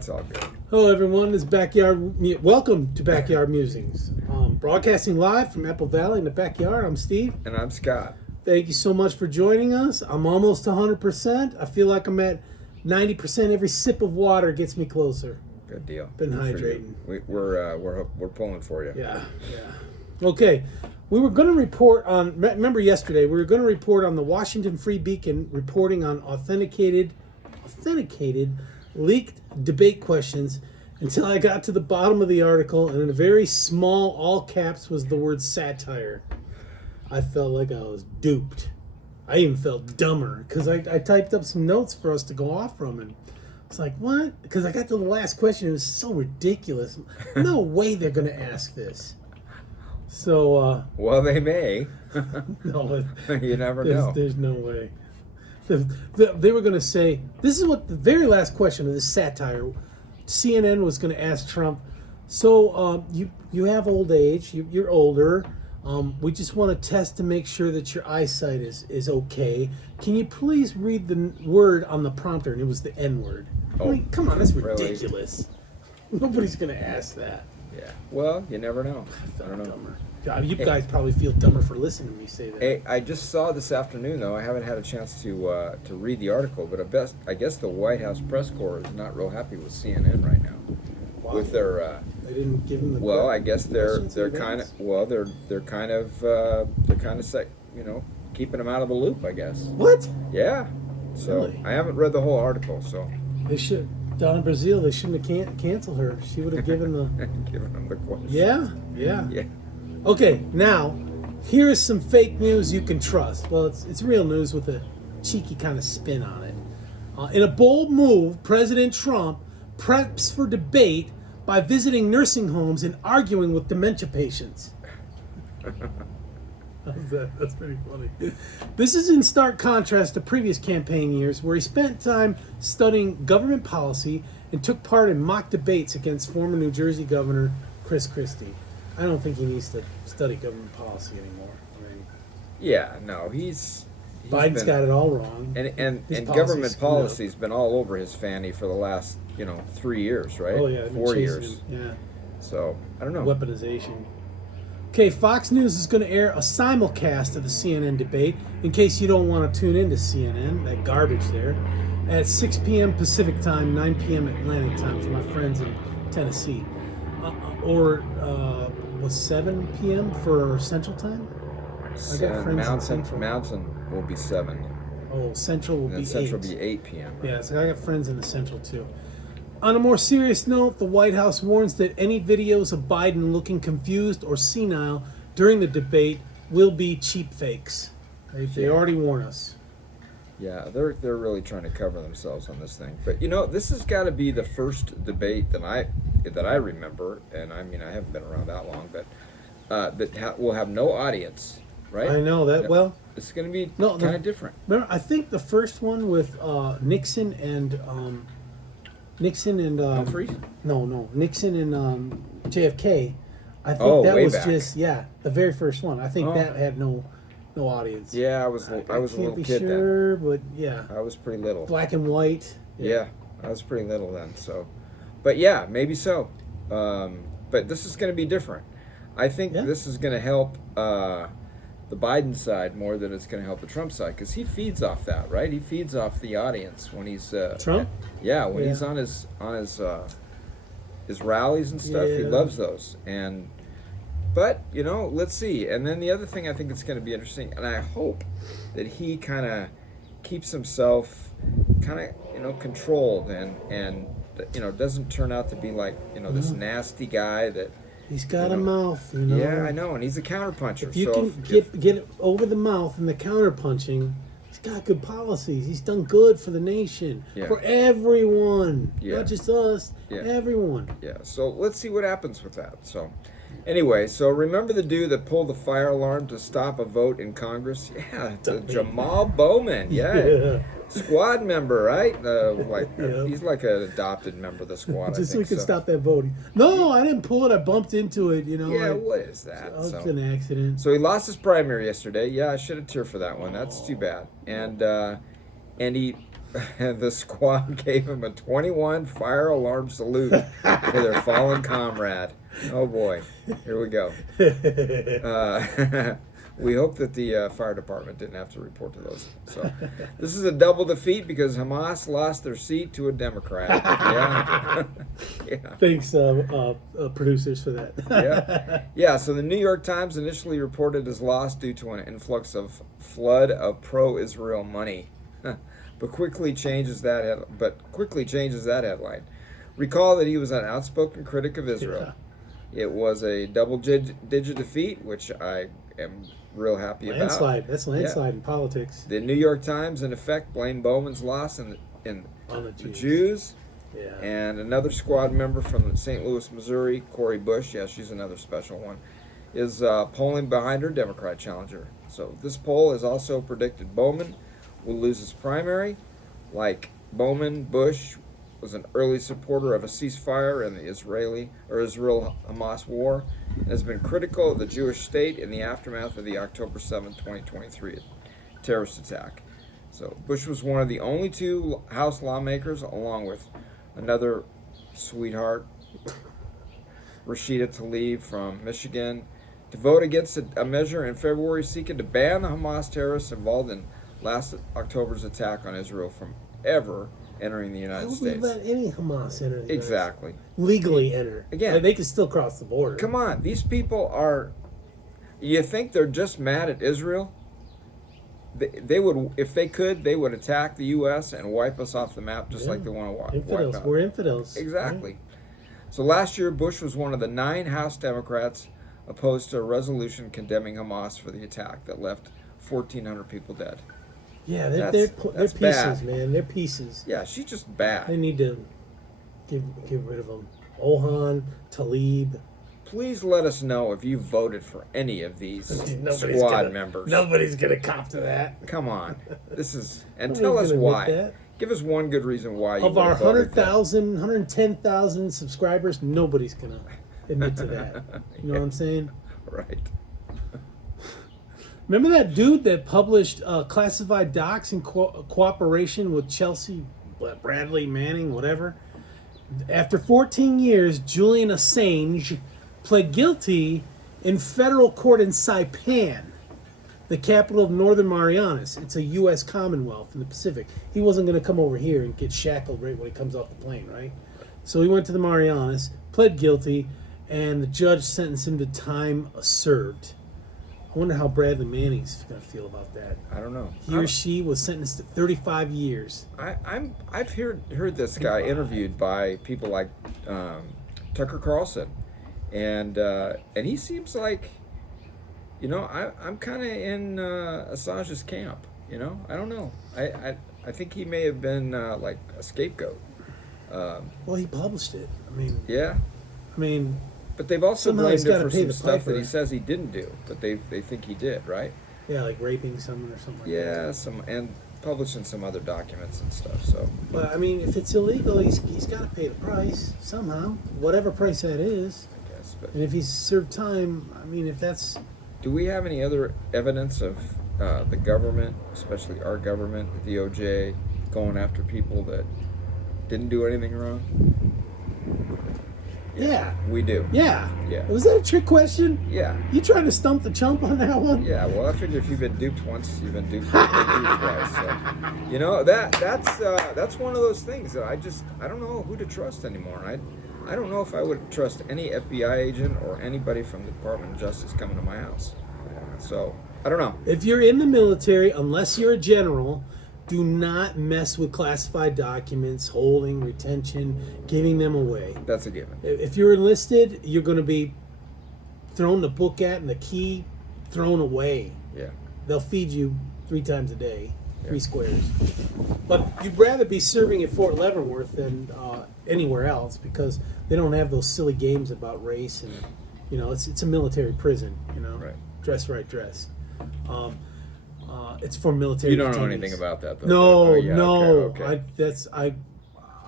It's all good. Hello, everyone. This is Welcome to Backyard Musings. Broadcasting live from Apple Valley in the backyard. I'm Steve. And I'm Scott. Thank you so much for joining us. I'm almost 100%. I feel like I'm at 90%. Every sip of water gets me closer. Good deal. Been Good hydrating. We're pulling for you. Yeah. Okay. We were going to report on. Remember yesterday? We were going to report on the Washington Free Beacon reporting on authenticated leaked debate questions until I got to the bottom of the article, and in a very small, all caps, was the word satire. I felt like I was duped. I even felt dumber because I typed up some notes for us to go off from, and it's like, what? Because I got to the last question. It was so ridiculous. No way they're going to ask this. So, well, they may. No, You never know. There's no way. They were going to say, this is what the very last question of this satire, CNN was going to ask Trump, so you have old age, you're older, we just want to test to make sure that your eyesight is okay. Can you please read the word on the prompter? And it was the N-word. I mean, come on, that's ridiculous. Really? Nobody's going to ask that. Yeah. Well, you never know. I don't know. Dumber. God, you guys probably feel dumber for listening to me say that. Hey, I just saw this afternoon, though. I haven't had a chance to read the article, but I guess the White House press corps is not real happy with CNN right now. Wow. With their they didn't give them the. Well, I guess they're kind of keeping them out of the loop, I guess. What? Yeah. So Really? I haven't read the whole article, so. They should. Down in Brazil, they shouldn't have canceled her. She would have given the. Giving them the question. Yeah. Okay, now, here is some fake news you can trust. Well, it's real news with a cheeky kind of spin on it. In a bold move, President Trump preps for debate by visiting nursing homes and arguing with dementia patients. That's pretty funny. This is in stark contrast to previous campaign years where he spent time studying government policy and took part in mock debates against former New Jersey Governor Chris Christie. I don't think he needs to study government policy anymore. I mean, yeah, no, he's Biden's got it all wrong. And government policy's been all over his fanny for the last 3 years, right? Oh yeah, 4 years. Yeah. So I don't know. Weaponization. Okay, Fox News is going to air a simulcast of the CNN debate in case you don't want to tune into CNN, that garbage there, at 6 p.m. Pacific time, 9 p.m. Atlantic time for my friends in Tennessee. Or was 7 p.m. for Central Time? I got friends in Central. Mountain will be 7. Oh, Central will be 8. Central will be 8 p.m. Right? Yeah, so I got friends in the Central too. On a more serious note, the White House warns that any videos of Biden looking confused or senile during the debate will be cheap fakes. They already warn us. Yeah, they're really trying to cover themselves on this thing. But this has got to be the first debate that I remember, and I mean I haven't been around that long, but that will have no audience, right? I know that. Well, it's going to be kind of different. Remember, I think the first one with Nixon and Humphreys? No, Nixon and JFK. I think that was back. The very first one. I think that had no audience. Yeah, I was a little kid sure, then. But yeah, I was pretty little. Black and white. Yeah, I was pretty little then. So, but yeah, maybe so. But this is going to be different. I think this is going to help the Biden side more than it's going to help the Trump side because he feeds off that, right? He feeds off the audience when he's Trump. When he's on his rallies and stuff. He loves those But, let's see. And then the other thing I think it's going to be interesting, and I hope that he kind of keeps himself kind of, controlled and doesn't turn out to be like, this nasty guy that... He's got a mouth, Yeah, I know, and he's a counterpuncher. If you can get it over the mouth and the counterpunching, he's got good policies. He's done good for the nation, for everyone, not just us, everyone. Yeah, so let's see what happens with that. So... Anyway, so remember the dude that pulled the fire alarm to stop a vote in Congress? Yeah, Jamaal Bowman. Yeah. Squad member, right? He's like an adopted member of the squad. Just so we can stop that voting. No, I didn't pull it. I bumped into it. Yeah, what is that? It was an accident. So he lost his primary yesterday. Yeah, I should have cheered for that one. That's too bad. And he the squad gave him a 21 fire alarm salute for their fallen comrade. Oh boy, here we go. We hope that the fire department didn't have to report to those. So this is a double defeat because Hamas lost their seat to a Democrat. Yeah. Yeah. Thanks, producers, for that. Yeah. Yeah, so the New York Times initially reported his loss due to an influx of flood of pro-Israel money. But quickly changes that headline. Recall that he was an outspoken critic of Israel. Yeah. It was a double-digit defeat, which I am real happy about. That's landslide in politics. The New York Times, in effect, blamed Bowman's loss on the Jews. Yeah. And another squad member from St. Louis, Missouri, Cori Bush, yeah, she's another special one, is polling behind her Democrat challenger. So this poll has also predicted Bowman will lose his primary. Like Bowman, Bush was an early supporter of a ceasefire in the Israel-Hamas war and has been critical of the Jewish state in the aftermath of the October 7, 2023 terrorist attack. So Bush was one of the only two House lawmakers, along with another sweetheart, Rashida Tlaib from Michigan, to vote against a measure in February seeking to ban the Hamas terrorists involved in last October's attack on Israel from ever entering the United States. Why would we let any Hamas enter the Exactly. legally enter? Again, like, they can still cross the border. Come on, these people are. You think they're just mad at Israel? They would, if they could, they would attack the U.S. and wipe us off the map, just like they want to wipe infidels. out. We're infidels. Exactly. Right? So last year, Bush was one of the 9 House Democrats opposed to a resolution condemning Hamas for the attack that left 1,400 people dead. Yeah, they're pieces, bad. Man. They're pieces. Yeah, she's just bad. They need to get rid of them. Ohan, Tlaib. Please let us know if you voted for any of these squad members. Nobody's gonna cop to that. Come on, and tell us why. Give us one good reason why you of our voted 100,000, 110,000 subscribers, nobody's gonna admit to that. You know what I'm saying? Right. Remember that dude that published classified docs in cooperation with Chelsea Bradley Manning, whatever? After 14 years, Julian Assange pled guilty in federal court in Saipan, the capital of Northern Marianas. It's a U.S. Commonwealth in the Pacific. He wasn't going to come over here and get shackled right when he comes off the plane, right? So he went to the Marianas, pled guilty, and the judge sentenced him to time served. I wonder how Bradley Manning's going to feel about that. I don't know. He or she was sentenced to 35 years. I've heard this guy interviewed by people like Tucker Carlson, and he seems like, I'm kind of in Assange's camp. I don't know. I think he may have been like a scapegoat. Well, he published it. Yeah. But they've also somehow blamed him for some the stuff piper. that he says he didn't do, but they think he did, right? Yeah, like raping someone or something like that. Yeah, and publishing some other documents and stuff. So. But if it's illegal, he's got to pay the price somehow, whatever price that is. I guess. But and if he's served time, if that's. Do we have any other evidence of the government, especially our government, the DOJ, going after people that didn't do anything wrong? Yeah. We do. Yeah. Yeah. Was that a trick question? Yeah. You trying to stump the chump on that one? Yeah, well, I figure if you've been duped once, you've been duped twice. So, that's one of those things that I don't know who to trust anymore. I don't know if I would trust any FBI agent or anybody from the Department of Justice coming to my house. So, I don't know. If you're in the military, unless you're a general, do not mess with classified documents, holding, retention, giving them away. That's a given. If you're enlisted, you're going to be thrown the book at and the key thrown away. Yeah. They'll feed you 3 times a day, 3 squares. But you'd rather be serving at Fort Leavenworth than anywhere else because they don't have those silly games about race and, it's a military prison, Right. Dress right, dress. It's for military. You don't know detainees. anything about that, though. No, yeah, no. Okay.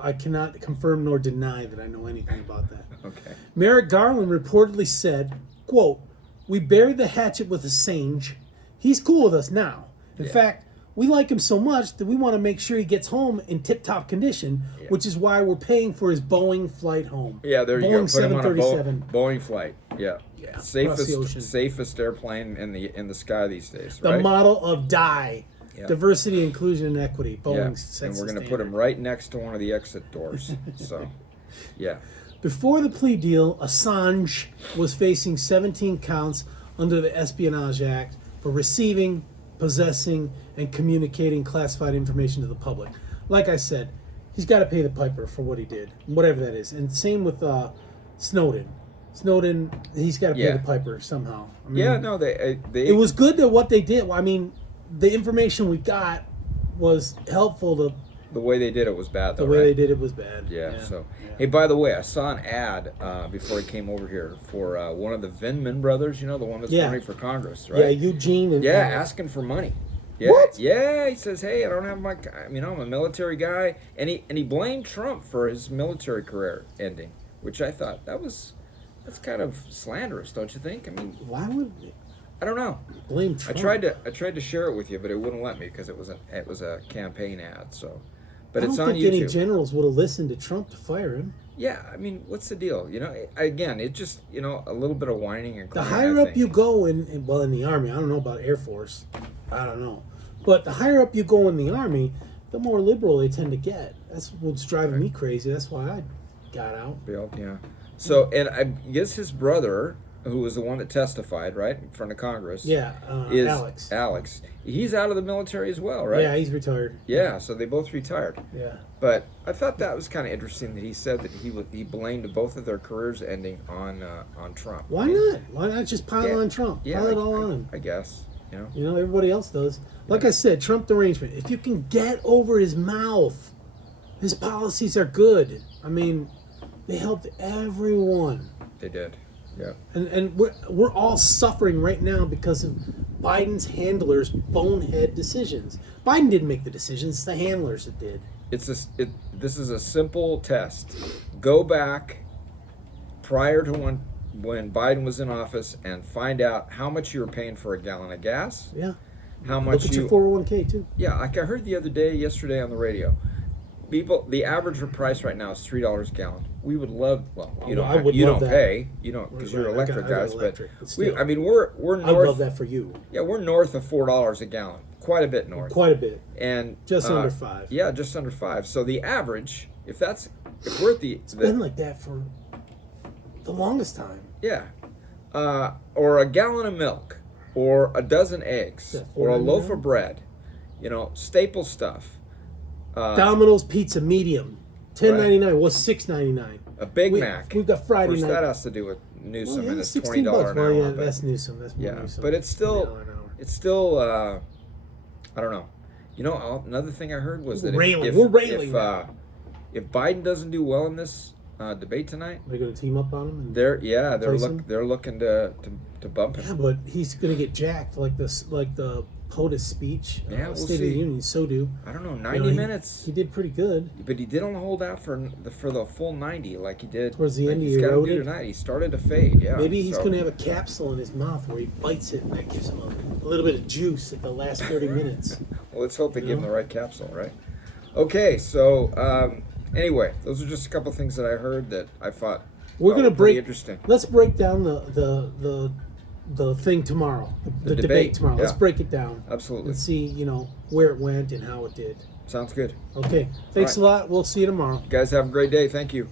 I cannot confirm nor deny that I know anything about that. Okay. Merrick Garland reportedly said, quote, "We buried the hatchet with Assange. He's cool with us now. In fact, we like him so much that we want to make sure he gets home in tip-top condition, which is why we're paying for his Boeing flight home. Yeah, there you Boeing go. Put him on a 737. Boeing flight. Yeah. Yeah, across the ocean. Safest airplane in the sky these days. The right? model of DIE, diversity, inclusion, and equity. Boeing's and we're going to put him right next to one of the exit doors. So, yeah. Before the plea deal, Assange was facing 17 counts under the Espionage Act for receiving, possessing, and communicating classified information to the public. Like I said, he's got to pay the piper for what he did, whatever that is. And same with Snowden. Snowden, he's got to pay the piper somehow. I mean, they it was good that what they did. I mean, the information we got was helpful to. The way they did it was bad, though. The way right? they did it was bad. Yeah. So, hey, by the way, I saw an ad before he came over here for one of the Vindman brothers. You know, the one that's running for Congress, right? Yeah, Eugene and asking for money. Yeah, what? Yeah, he says, "Hey, I don't have my, I'm a military guy," and he blamed Trump for his military career ending, which I thought that's kind of slanderous, don't you think? I mean, why would I don't know. Blame Trump. I tried to share it with you, but it wouldn't let me because it was a campaign ad. So, but I it's don't on think YouTube. any generals would have listened to Trump to fire him. Yeah, I mean, what's the deal? You know, again, it just a little bit of whining and The crying. higher up you go in the Army, I don't know about Air Force, I don't know, but the higher up you go in the Army, the more liberal they tend to get. That's what's driving me crazy. That's why I got out. Yeah. So, and I guess his brother, who was the one that testified, right, in front of Congress, is Alex. Alex. He's out of the military as well, right? Yeah, he's retired. Yeah, so they both retired. Yeah. But I thought that was kind of interesting that he said that he blamed both of their careers ending on Trump. Why not? Why not just pile on Trump? Yeah, Pile it all on him. I guess. You know, everybody else does. Like I said, Trump derangement. If you can get over his mouth, his policies are good. I mean, they helped everyone. They did. Yeah. And we're all suffering right now because of Biden's handlers' bonehead decisions. Biden didn't make the decisions; it's the handlers that did. This is a simple test. Go back prior to when Biden was in office and find out how much you were paying for a gallon of gas. Yeah. How much Look at your 401k too. Yeah, like I heard yesterday on the radio. The average price right now is $3 a gallon. We would love. Well, you don't pay, because you're electric guys. But we're north. I would love that for you. Yeah, we're north of $4 a gallon. Quite a bit north. Quite a bit. And just under 5. Yeah, just under 5. So the average, if we're at it's been like that for the longest time. Yeah, or a gallon of milk, or a dozen eggs, or a loaf of bread. Staple stuff. Domino's pizza medium, $10.99 was $6.99. A Big Mac. We've got Friday night. Of course, that has to do with Newsom and his $20 an hour. Well, yeah, that's Newsom. That's more Newsom. But it's still I don't know. Another thing I heard was that if Biden doesn't do well in this debate tonight, they're going to team up on him. They're looking to bump him. Yeah, but he's going to get jacked like the POTUS speech, we'll State see. of the Union. So do I don't know 90 minutes. He did pretty good, but he didn't hold out for the full 90 like he did towards the end. He's got to do tonight. He started to fade. Yeah, maybe he's going to have a capsule in his mouth where he bites it and that gives him a little bit of juice at the last 30 minutes. Well, let's hope they give him the right capsule, right? Okay, so anyway, those are just a couple things that I heard that I thought we're going to break. Interesting. Let's break down the thing tomorrow, the debate tomorrow. Yeah. Let's break it down. Absolutely. And see, where it went and how it did. Sounds good. Okay. Thanks a lot. We'll see you tomorrow. You guys have a great day. Thank you.